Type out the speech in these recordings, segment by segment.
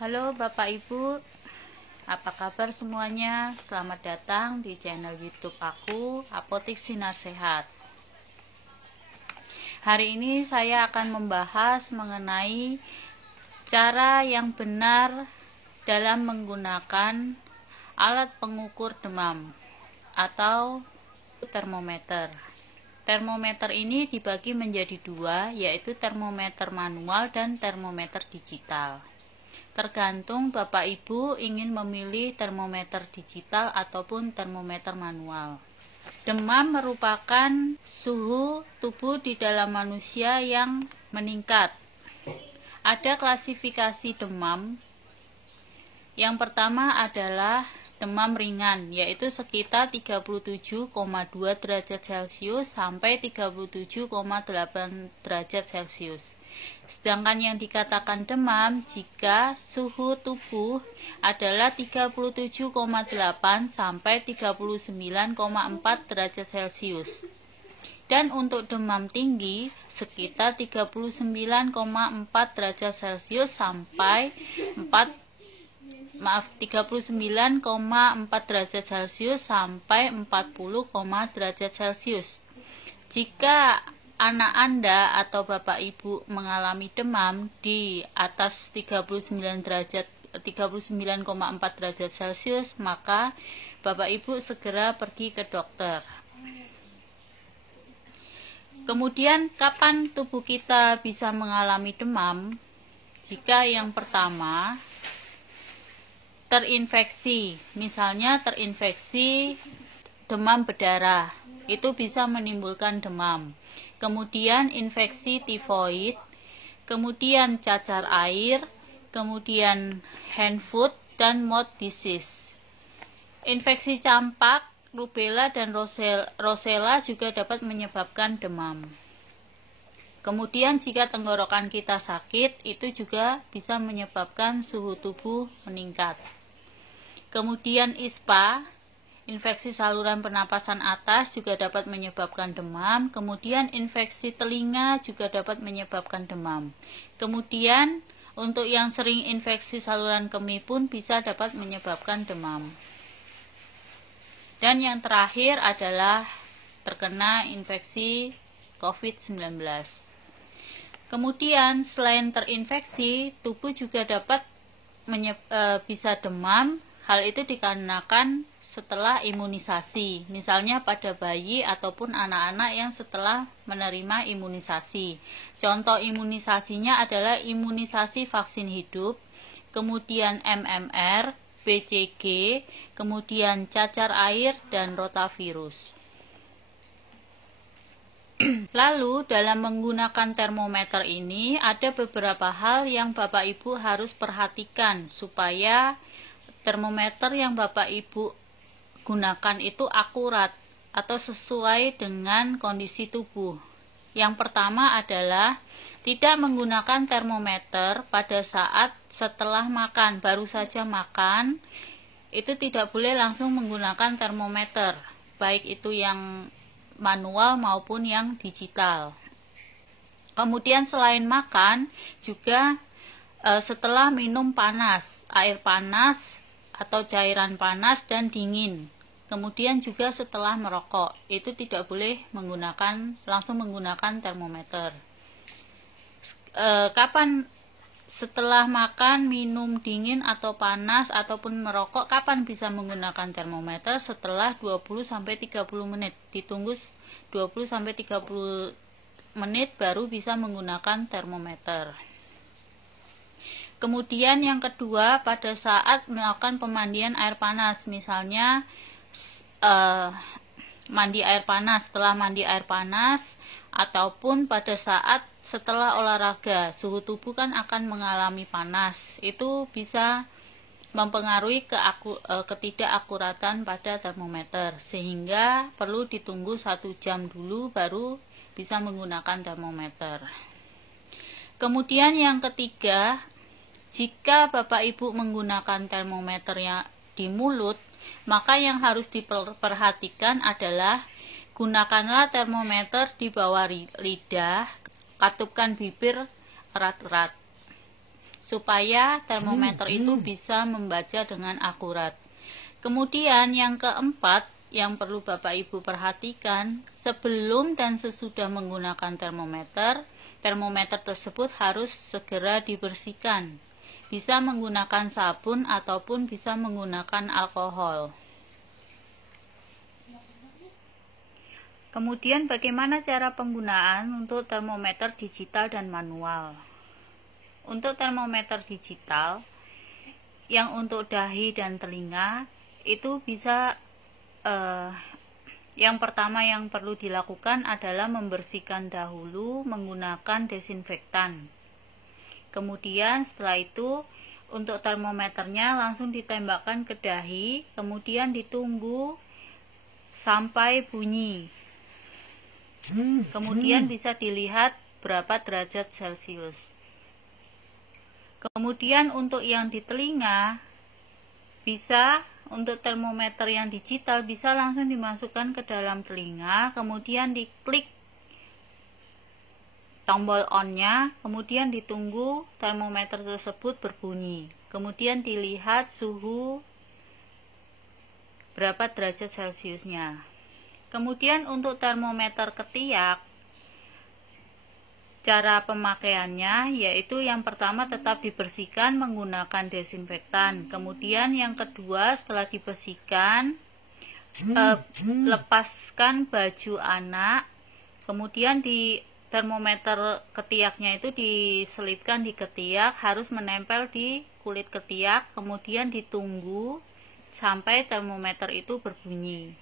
Halo Bapak Ibu, apa kabar semuanya? Selamat datang di channel YouTube aku, Apotik Sinar Sehat. Hari ini saya akan membahas mengenai cara yang benar dalam menggunakan alat pengukur demam atau termometer. Termometer ini dibagi menjadi dua, yaitu termometer manual dan termometer digital. Tergantung Bapak Ibu ingin memilih termometer digital ataupun termometer manual. Demam merupakan suhu tubuh di dalam manusia yang meningkat. Ada klasifikasi demam. Yang pertama adalah demam ringan, yaitu sekitar 37,2 derajat Celcius sampai 37,8 derajat Celcius. Sedangkan yang dikatakan demam jika suhu tubuh adalah 37,8 sampai 39,4 derajat Celcius. Dan untuk demam tinggi sekitar 39,4 derajat Celcius sampai 39,4 derajat Celcius sampai 40, derajat Celcius. Jika anak Anda atau Bapak Ibu mengalami demam di atas 39,4 derajat Celcius, maka Bapak Ibu segera pergi ke dokter. Kemudian kapan tubuh kita bisa mengalami demam? Jika yang pertama terinfeksi, misalnya terinfeksi demam berdarah, itu bisa menimbulkan demam. Kemudian infeksi tifoid, kemudian cacar air, kemudian hand foot dan mouth disease. Infeksi campak, rubella dan rosella juga dapat menyebabkan demam. Kemudian jika tenggorokan kita sakit, itu juga bisa menyebabkan suhu tubuh meningkat. Kemudian ISPA, infeksi saluran pernapasan atas juga dapat menyebabkan demam. Kemudian infeksi telinga juga dapat menyebabkan demam. Kemudian untuk yang sering infeksi saluran kemih pun bisa dapat menyebabkan demam. Dan yang terakhir adalah terkena infeksi COVID-19. Kemudian selain terinfeksi, tubuh juga dapat bisa demam. Hal itu dikarenakan setelah imunisasi, misalnya pada bayi ataupun anak-anak yang setelah menerima imunisasi. Contoh imunisasinya adalah imunisasi vaksin hidup, kemudian MMR, BCG, kemudian cacar air, dan rotavirus. Lalu dalam menggunakan termometer ini ada beberapa hal yang Bapak Ibu harus perhatikan supaya termometer yang Bapak Ibu gunakan itu akurat atau sesuai dengan kondisi tubuh. Yang pertama adalah tidak menggunakan termometer pada saat setelah makan, baru saja makan, itu tidak boleh langsung menggunakan termometer, baik itu yang manual maupun yang digital. Kemudian selain makan, juga setelah minum panas, air panas atau cairan panas dan dingin. Kemudian juga setelah merokok, itu tidak boleh langsung menggunakan termometer. Kapan setelah makan, minum dingin atau panas ataupun merokok, kapan bisa menggunakan termometer? Setelah 20-30 menit. Ditunggu 20-30 menit baru bisa menggunakan termometer. Kemudian yang kedua, pada saat melakukan pemandian air panas, misalnya mandi air panas, setelah mandi air panas, ataupun pada saat setelah olahraga, suhu tubuh kan akan mengalami panas, itu bisa mempengaruhi ketidakakuratan pada termometer, sehingga perlu ditunggu 1 jam dulu baru bisa menggunakan termometer. Kemudian yang ketiga, jika Bapak Ibu menggunakan termometer yang di mulut, maka yang harus diperhatikan adalah gunakanlah termometer di bawah lidah, katupkan bibir erat-erat. supaya termometer itu bisa membaca dengan akurat. Kemudian yang keempat yang perlu Bapak Ibu perhatikan, sebelum dan sesudah menggunakan termometer, termometer tersebut harus segera dibersihkan. Bisa menggunakan sabun ataupun bisa menggunakan alkohol. Kemudian bagaimana cara penggunaan untuk termometer digital dan manual? Untuk termometer digital, yang untuk dahi dan telinga, itu bisa yang pertama yang perlu dilakukan adalah membersihkan dahulu menggunakan desinfektan. Kemudian setelah itu untuk termometernya langsung ditembakkan ke dahi, kemudian ditunggu sampai bunyi. Kemudian bisa dilihat berapa derajat Celcius. Kemudian untuk yang di telinga, bisa untuk termometer yang digital bisa langsung dimasukkan ke dalam telinga, kemudian diklik tombol on-nya, kemudian ditunggu termometer tersebut berbunyi. Kemudian dilihat suhu berapa derajat Celciusnya. Kemudian untuk termometer ketiak, cara pemakaiannya yaitu yang pertama tetap dibersihkan menggunakan desinfektan. Kemudian yang kedua setelah dibersihkan, lepaskan baju anak. Kemudian di termometer ketiaknya itu diselipkan di ketiak, harus menempel di kulit ketiak. Kemudian ditunggu sampai termometer itu berbunyi.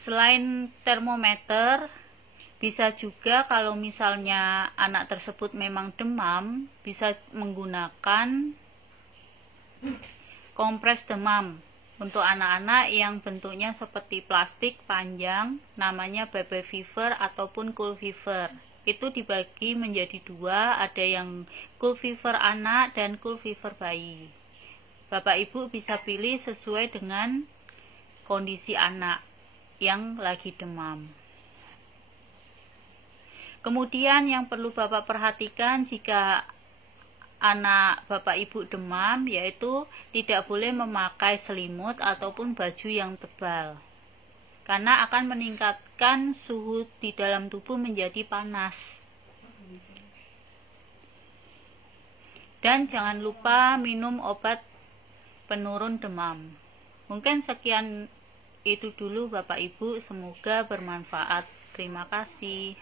Selain termometer, bisa juga kalau misalnya anak tersebut memang demam, bisa menggunakan kompres demam untuk anak-anak yang bentuknya seperti plastik panjang, namanya baby fever ataupun cool fever. Itu dibagi menjadi dua, ada yang cool fever anak dan cool fever bayi. Bapak Ibu bisa pilih sesuai dengan kondisi anak yang lagi demam. Kemudian yang perlu Bapak perhatikan jika anak Bapak Ibu demam, yaitu tidak boleh memakai selimut ataupun baju yang tebal, karena akan meningkatkan suhu di dalam tubuh menjadi panas. Dan jangan lupa minum obat penurun demam. Mungkin sekian itu dulu Bapak Ibu, semoga bermanfaat. Terima kasih.